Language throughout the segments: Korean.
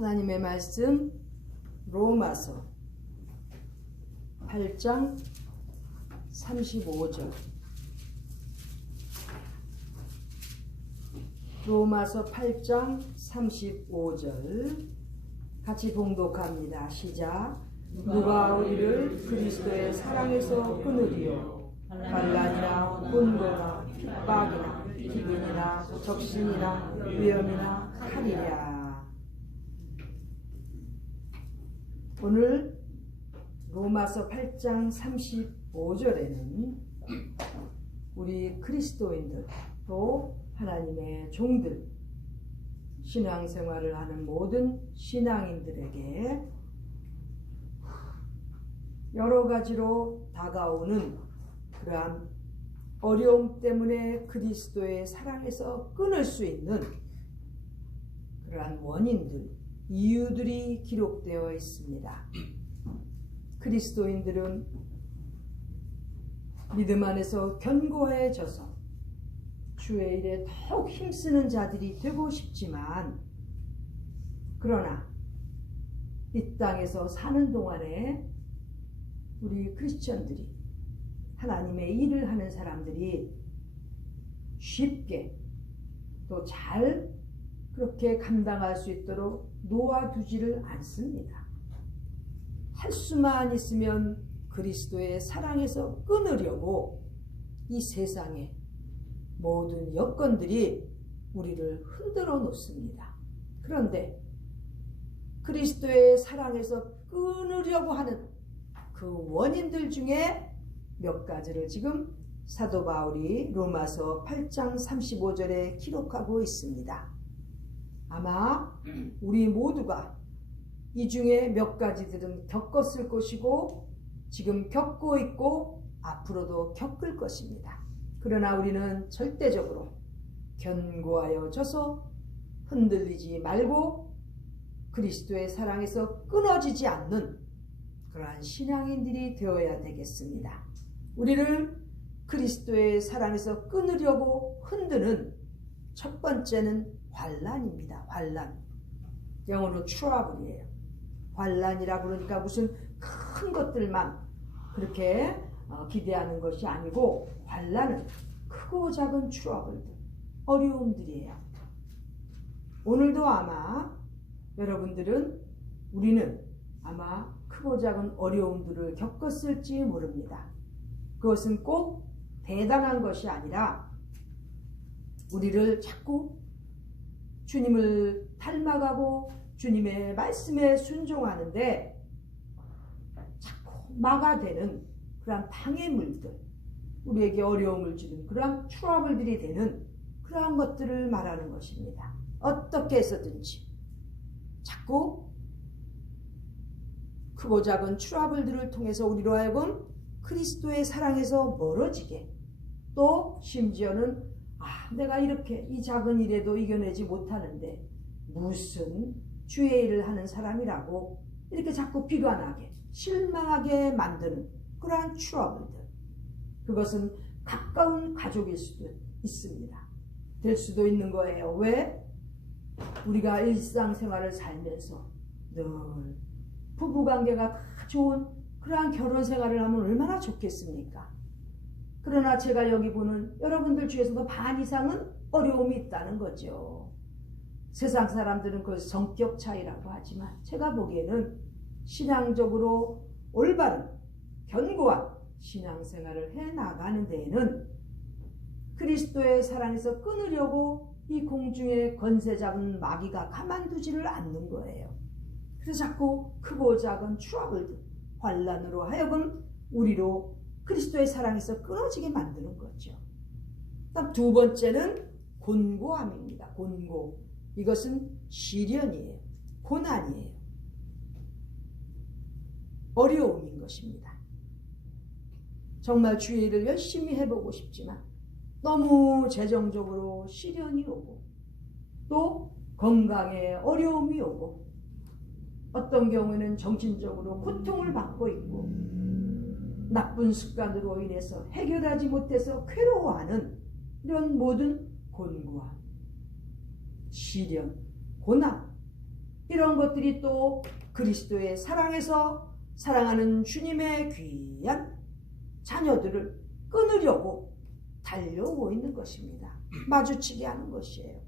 하나님의 말씀 로마서 8장 35절. 로마서 8장 35절 같이 봉독합니다. 시작. 누가 우리를 그리스도의 사랑에서 끊으리요? 환난이나 곤고나 핍박이나 기근이나 적신이나 위험이나 칼이랴. 오늘 로마서 8장 35절에는 우리 그리스도인들 또 하나님의 종들, 신앙생활을 하는 모든 신앙인들에게 여러 가지로 다가오는 그러한 어려움 때문에 그리스도의 사랑에서 끊을 수 있는 그러한 원인들, 이유들이 기록되어 있습니다. 그리스도인들은 믿음 안에서 견고해져서 주의 일에 더욱 힘쓰는 자들이 되고 싶지만, 그러나 이 땅에서 사는 동안에 우리 크리스천들이, 하나님의 일을 하는 사람들이 쉽게 또 잘 그렇게 감당할 수 있도록 놓아두지를 않습니다. 할 수만 있으면 그리스도의 사랑에서 끊으려고 이 세상의 모든 여건들이 우리를 흔들어 놓습니다. 그런데 그리스도의 사랑에서 끊으려고 하는 그 원인들 중에 몇 가지를 지금 사도 바울이 로마서 8장 35절에 기록하고 있습니다. 아마 우리 모두가 이 중에 몇 가지들은 겪었을 것이고 지금 겪고 있고 앞으로도 겪을 것입니다. 그러나 우리는 절대적으로 견고하여져서 흔들리지 말고 그리스도의 사랑에서 끊어지지 않는 그러한 신앙인들이 되어야 되겠습니다. 우리를 그리스도의 사랑에서 끊으려고 흔드는 첫 번째는 환난입니다. 환난. 영어로 트러블이에요. 환난이라 그러니까 무슨 큰 것들만 그렇게 기대하는 것이 아니고, 환난은 크고 작은 트러블들, 어려움들이에요. 오늘도 아마 여러분들은, 우리는 아마 크고 작은 어려움들을 겪었을지 모릅니다. 그것은 꼭 대단한 것이 아니라 우리를 자꾸 주님을 닮아가고 주님의 말씀에 순종하는데 자꾸 막아대는 그러한 방해물들, 우리에게 어려움을 주는 그러한 트러블들이 되는 그러한 것들을 말하는 것입니다. 어떻게 해서든지 자꾸 크고 작은 트러블들을 통해서 우리로 하여금 그리스도의 사랑에서 멀어지게, 또 심지어는 내가 이렇게 이 작은 일에도 이겨내지 못하는데 무슨 주의 일을 하는 사람이라고 이렇게 자꾸 비관하게, 실망하게 만드는 그러한 트러블들, 그것은 가까운 가족일 수도 있습니다. 될 수도 있는 거예요. 왜? 우리가 일상생활을 살면서 늘 부부관계가 다 좋은 그러한 결혼생활을 하면 얼마나 좋겠습니까? 그러나 제가 여기 보는 여러분들 중에서도 반 이상은 어려움이 있다는 거죠. 세상 사람들은 그걸 성격 차이라고 하지만 제가 보기에는 신앙적으로 올바른 견고한 신앙생활을 해나가는 데에는 그리스도의 사랑에서 끊으려고 이 공중에 권세 잡은 마귀가 가만두지를 않는 거예요. 그래서 자꾸 크고 작은 트러블들, 환난으로 하여금 우리로 그리스도의 사랑에서 끊어지게 만드는 거죠. 다음 두 번째는 곤고함입니다. 곤고. 이것은 시련이에요. 고난이에요. 어려움인 것입니다. 정말 주의 일을 열심히 해보고 싶지만 너무 재정적으로 시련이 오고, 또 건강에 어려움이 오고, 어떤 경우에는 정신적으로 고통을 받고 있고, 나쁜 습관으로 인해서 해결하지 못해서 괴로워하는 이런 모든 곤고함, 시련, 고난, 이런 것들이 또 그리스도의 사랑에서 사랑하는 주님의 귀한 자녀들을 끊으려고 달려오고 있는 것입니다. 마주치게 하는 것이에요.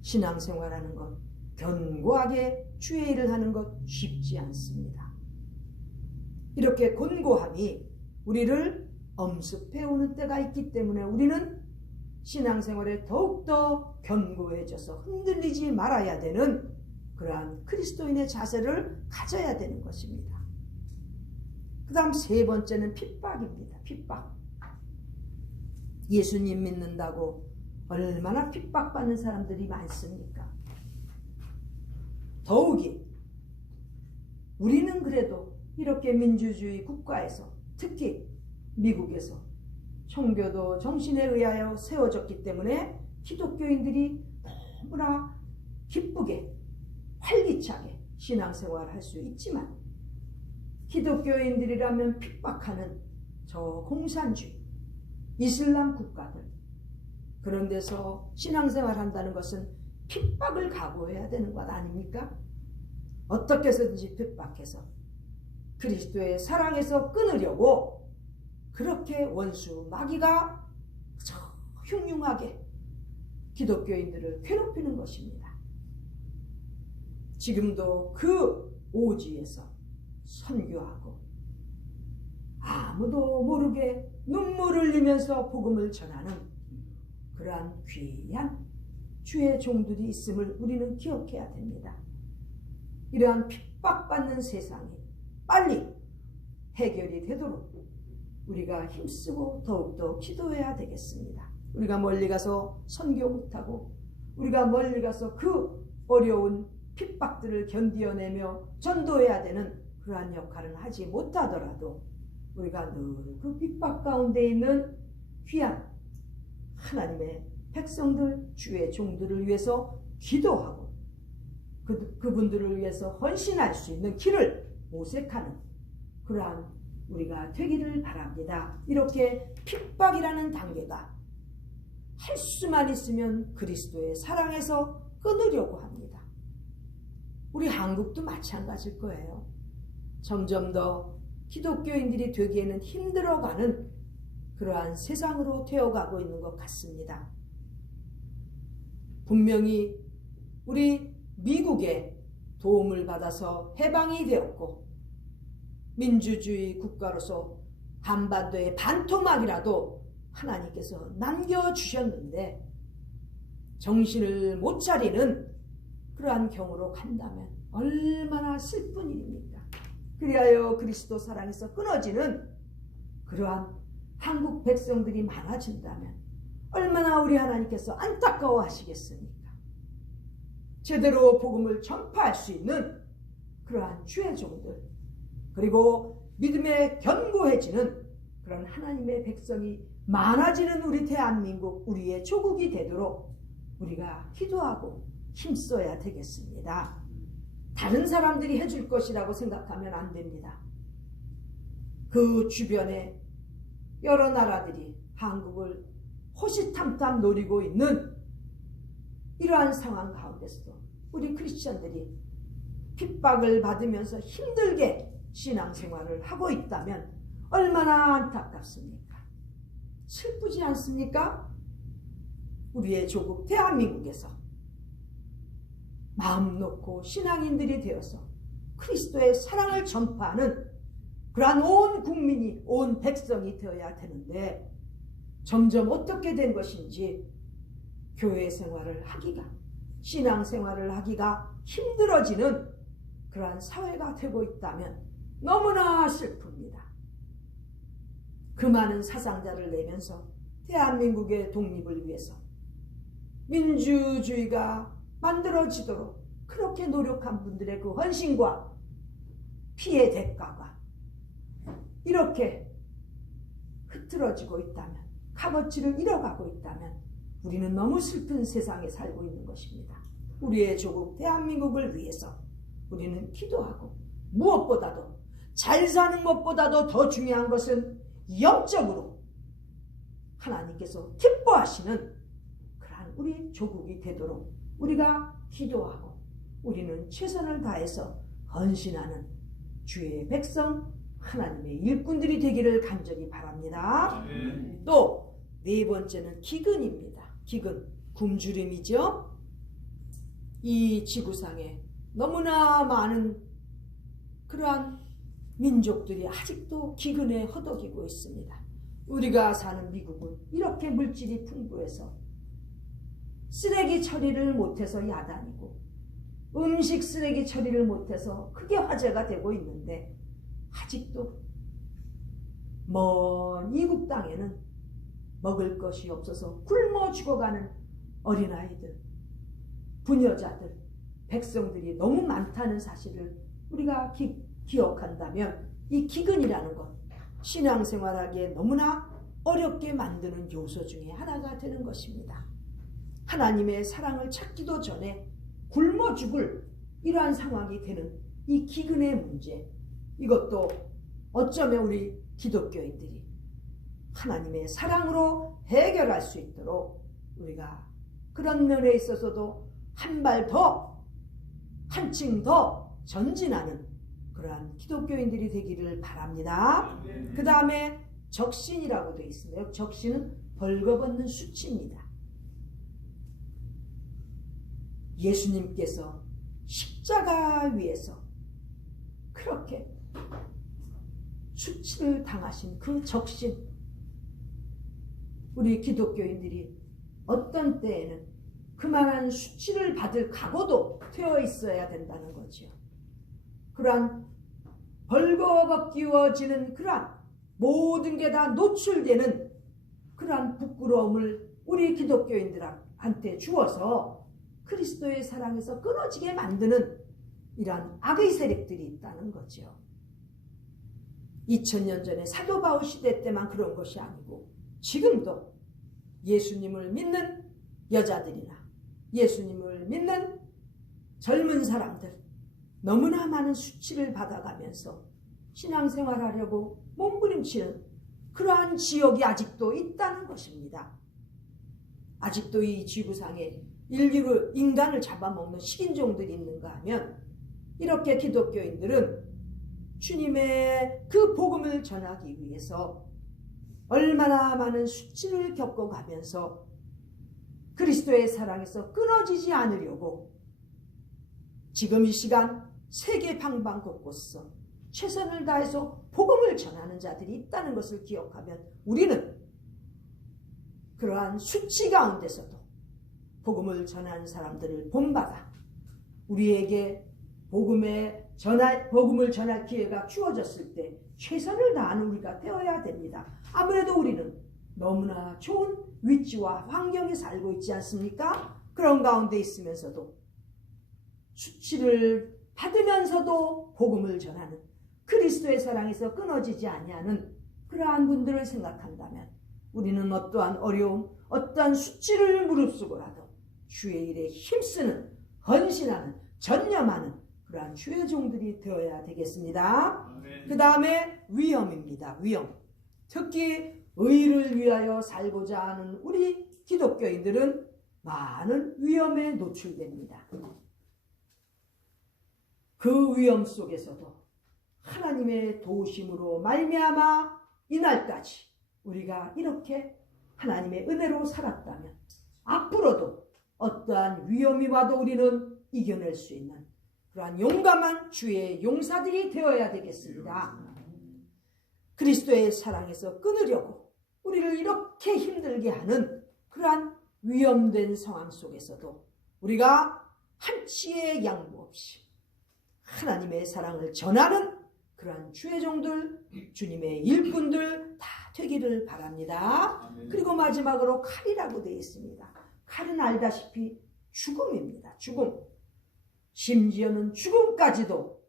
신앙생활하는 것, 견고하게 주의 일을 하는 것 쉽지 않습니다. 이렇게 곤고함이 우리를 엄습해오는 때가 있기 때문에 우리는 신앙생활에 더욱더 견고해져서 흔들리지 말아야 되는 그러한 그리스도인의 자세를 가져야 되는 것입니다. 그 다음 세 번째는 핍박입니다. 핍박. 예수님 믿는다고 얼마나 핍박받는 사람들이 많습니까? 더욱이 우리는 그래도 이렇게 민주주의 국가에서, 특히 미국에서 청교도 정신에 의하여 세워졌기 때문에 기독교인들이 너무나 기쁘게 활기차게 신앙생활을 할 수 있지만, 기독교인들이라면 핍박하는 저 공산주의 이슬람 국가들, 그런 데서 신앙생활 한다는 것은 핍박을 각오해야 되는 것 아닙니까? 어떻게 해서든지 핍박해서 그리스도의 사랑에서 끊으려고 그렇게 원수 마귀가 흉흉하게 기독교인들을 괴롭히는 것입니다. 지금도 그 오지에서 선교하고 아무도 모르게 눈물을 흘리면서 복음을 전하는 그러한 귀한 주의 종들이 있음을 우리는 기억해야 됩니다. 이러한 핍박받는 세상이 빨리 해결이 되도록 우리가 힘쓰고 더욱더 기도해야 되겠습니다. 우리가 멀리 가서 선교 못하고 우리가 멀리 가서 그 어려운 핍박들을 견디어내며 전도해야 되는 그러한 역할은 하지 못하더라도 우리가 늘 그 핍박 가운데 있는 귀한 하나님의 백성들, 주의 종들을 위해서 기도하고 그분들을 위해서 헌신할 수 있는 길을 모색하는 그러한 우리가 되기를 바랍니다. 이렇게 핍박이라는 단계가 할 수만 있으면 그리스도의 사랑에서 끊으려고 합니다. 우리 한국도 마찬가지일 거예요. 점점 더 기독교인들이 되기에는 힘들어가는 그러한 세상으로 되어가고 있는 것 같습니다. 분명히 우리 미국의 도움을 받아서 해방이 되었고 민주주의 국가로서 한반도의 반토막이라도 하나님께서 남겨주셨는데 정신을 못 차리는 그러한 경우로 간다면 얼마나 슬픈 일입니까? 그리하여 그리스도 사랑에서 끊어지는 그러한 한국 백성들이 많아진다면 얼마나 우리 하나님께서 안타까워 하시겠습니까? 제대로 복음을 전파할 수 있는 그러한 주의 종들, 그리고 믿음에 견고해지는 그런 하나님의 백성이 많아지는 우리 대한민국, 우리의 조국이 되도록 우리가 기도하고 힘써야 되겠습니다. 다른 사람들이 해줄 것이라고 생각하면 안 됩니다. 그 주변에 여러 나라들이 한국을 호시탐탐 노리고 있는 이러한 상황 가운데서도 우리 크리스천들이 핍박을 받으면서 힘들게 신앙생활을 하고 있다면 얼마나 안타깝습니까? 슬프지 않습니까? 우리의 조국 대한민국에서 마음 놓고 신앙인들이 되어서 그리스도의 사랑을 전파하는 그러한 온 국민이, 온 백성이 되어야 되는데 점점 어떻게 된 것인지 교회 생활을 하기가, 신앙 생활을 하기가 힘들어지는 그러한 사회가 되고 있다면 너무나 슬픕니다. 그 많은 사상자를 내면서 대한민국의 독립을 위해서 민주주의가 만들어지도록 그렇게 노력한 분들의 그 헌신과 피해 대가가 이렇게 흐트러지고 있다면, 값어치를 잃어가고 있다면 우리는 너무 슬픈 세상에 살고 있는 것입니다. 우리의 조국 대한민국을 위해서 우리는 기도하고, 무엇보다도 잘 사는 것보다도 더 중요한 것은 영적으로 하나님께서 기뻐하시는 그러한 우리 조국이 되도록 우리가 기도하고 우리는 최선을 다해서 헌신하는 주의 백성 하나님의 일꾼들이 되기를 간절히 바랍니다. 또 네 번째는 기근입니다. 기근, 굶주림이죠. 이 지구상에 너무나 많은 그러한 민족들이 아직도 기근에 허덕이고 있습니다. 우리가 사는 미국은 이렇게 물질이 풍부해서 쓰레기 처리를 못해서 야단이고 음식 쓰레기 처리를 못해서 크게 화제가 되고 있는데 아직도 먼 이국 땅에는 먹을 것이 없어서 굶어 죽어가는 어린아이들, 부녀자들, 백성들이 너무 많다는 사실을 우리가 기억한다면 이 기근이라는 것, 신앙생활하기에 너무나 어렵게 만드는 요소 중에 하나가 되는 것입니다. 하나님의 사랑을 찾기도 전에 굶어 죽을 이러한 상황이 되는 이 기근의 문제, 이것도 어쩌면 우리 기독교인들이 하나님의 사랑으로 해결할 수 있도록 우리가 그런 면에 있어서도 한 발 더, 한층 더 전진하는 그러한 기독교인들이 되기를 바랍니다. 그 다음에 적신이라고 되어 있습니다. 적신은 벌거벗는 수치입니다. 예수님께서 십자가 위에서 그렇게 수치를 당하신 그 적신, 우리 기독교인들이 어떤 때에는 그만한 수치를 받을 각오도 되어 있어야 된다는 거죠. 그러한 벌거벗기워지는 그러한 모든 게 다 노출되는 그러한 부끄러움을 우리 기독교인들한테 주어서 그리스도의 사랑에서 끊어지게 만드는 이러한 악의 세력들이 있다는 거죠. 2000년 전에 사도 바울 시대 때만 그런 것이 아니고 지금도 예수님을 믿는 여자들이나 예수님을 믿는 젊은 사람들 너무나 많은 수치를 받아가면서 신앙생활하려고 몸부림치는 그러한 지역이 아직도 있다는 것입니다. 아직도 이 지구상에 인류를, 인간을 잡아먹는 식인종들이 있는가 하면 이렇게 기독교인들은 주님의 그 복음을 전하기 위해서 얼마나 많은 수치를 겪어가면서 그리스도의 사랑에서 끊어지지 않으려고 지금 이 시간 세계 방방 곳곳에서 최선을 다해서 복음을 전하는 자들이 있다는 것을 기억하면 우리는 그러한 수치 가운데서도 복음을 전하는 사람들을 본받아 우리에게 복음을 전할 기회가 주어졌을 때 최선을 다하는 우리가 되어야 됩니다. 아무래도 우리는 너무나 좋은 위치와 환경에 살고 있지 않습니까? 그런 가운데 있으면서도 수치를 받으면서도 복음을 전하는 그리스도의 사랑에서 끊어지지 아니하는 그러한 분들을 생각한다면 우리는 어떠한 어려움, 어떠한 수치를 무릅쓰고라도 주의 일에 힘쓰는, 헌신하는, 전념하는 그러한 주의 종들이 되어야 되겠습니다. 그 다음에 위험입니다. 위험. 특히 의를 위하여 살고자 하는 우리 기독교인들은 많은 위험에 노출됩니다. 그 위험 속에서도 하나님의 도우심으로 말미암아 이날까지 우리가 이렇게 하나님의 은혜로 살았다면 앞으로도 어떠한 위험이 와도 우리는 이겨낼 수 있는 그러한 용감한 주의 용사들이 되어야 되겠습니다. 그리스도의 사랑에서 끊으려고 우리를 이렇게 힘들게 하는 그러한 위험된 상황 속에서도 우리가 한치의 양보 없이 하나님의 사랑을 전하는 그러한 주의 종들, 주님의 일꾼들 다 되기를 바랍니다. 그리고 마지막으로 칼이라고 되어 있습니다. 칼은 알다시피 죽음입니다. 죽음. 심지어는 죽음까지도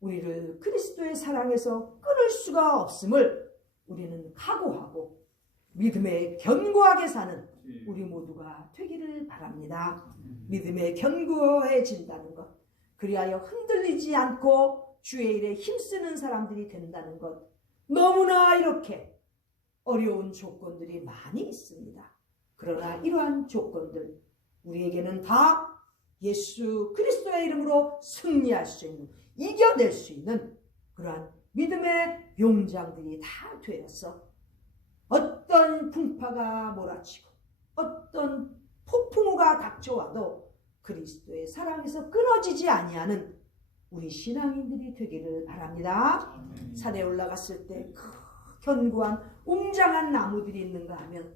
우리를 그리스도의 사랑에서 끊을 수가 없음을 우리는 각오하고 믿음에 견고하게 사는 우리 모두가 되기를 바랍니다. 믿음에 견고해진다는 것, 그리하여 흔들리지 않고 주의 일에 힘쓰는 사람들이 된다는 것, 너무나 이렇게 어려운 조건들이 많이 있습니다. 그러나 이러한 조건들 우리에게는 다 예수 그리스도의 이름으로 승리할 수 있는, 이겨낼 수 있는 그러한 믿음의 용장들이 다 되어서 어떤 풍파가 몰아치고 어떤 폭풍우가 닥쳐와도 그리스도의 사랑에서 끊어지지 아니하는 우리 신앙인들이 되기를 바랍니다. 산에 올라갔을 때 견고한 웅장한 나무들이 있는가 하면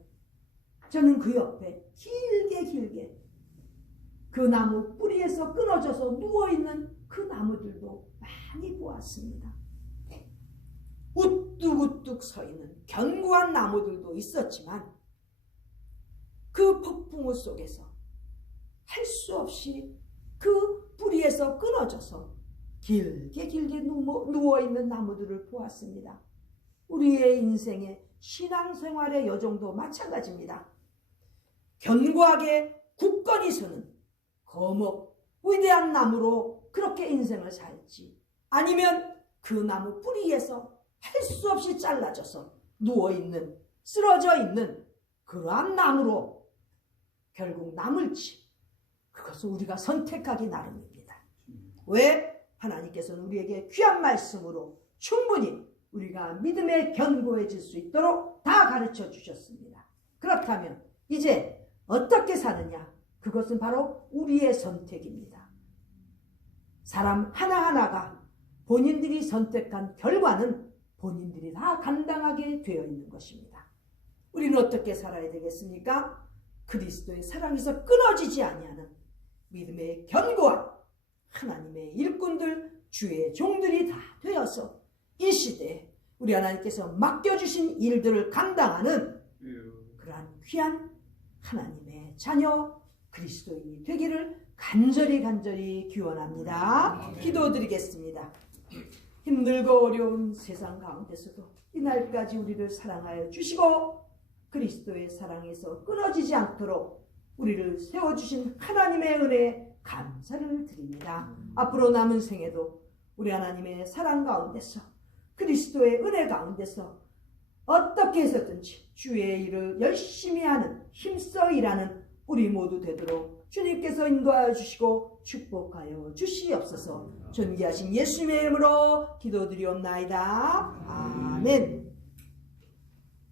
저는 그 옆에 길게 그 나무 뿌리에서 끊어져서 누워있는 그 나무들도 많이 보았습니다. 우뚝우뚝 서 있는 견고한 나무들도 있었지만 그 폭풍우 속에서 할 수 없이 그 뿌리에서 끊어져서 길게 누워있는 나무들을 보았습니다. 우리의 인생의 신앙생활의 여정도 마찬가지입니다. 견고하게 굳건히 서는 거목 위대한 나무로 그렇게 인생을 살지, 아니면 그 나무 뿌리에서 할 수 없이 잘라져서 누워있는, 쓰러져 있는 그러한 나무로 결국 남을지, 그것은 우리가 선택하기 나름입니다. 왜? 하나님께서는 우리에게 귀한 말씀으로 충분히 우리가 믿음에 견고해질 수 있도록 다 가르쳐 주셨습니다. 그렇다면 이제 어떻게 사느냐? 그것은 바로 우리의 선택입니다. 사람 하나하나가 본인들이 선택한 결과는 본인들이 다 감당하게 되어 있는 것입니다. 우리는 어떻게 살아야 되겠습니까? 그리스도의 사랑에서 끊어지지 아니하는 믿음의 견고한 하나님의 일꾼들, 주의 종들이 다 되어서 이 시대에 우리 하나님께서 맡겨주신 일들을 감당하는 그러한 귀한 하나님의 자녀 그리스도인이 되기를 간절히 기원합니다. 기도드리겠습니다. 힘들고 어려운 세상 가운데서도 이날까지 우리를 사랑하여 주시고 그리스도의 사랑에서 끊어지지 않도록 우리를 세워주신 하나님의 은혜에 감사를 드립니다. 앞으로 남은 생에도 우리 하나님의 사랑 가운데서 그리스도의 은혜 가운데서 어떻게 해서든지 주의 일을 열심히 하는, 힘써 일하는 우리 모두 되도록 주님께서 인도하여 주시고 축복하여 주시옵소서. 존귀하신 예수님의 이름으로 기도드리옵나이다. 아멘.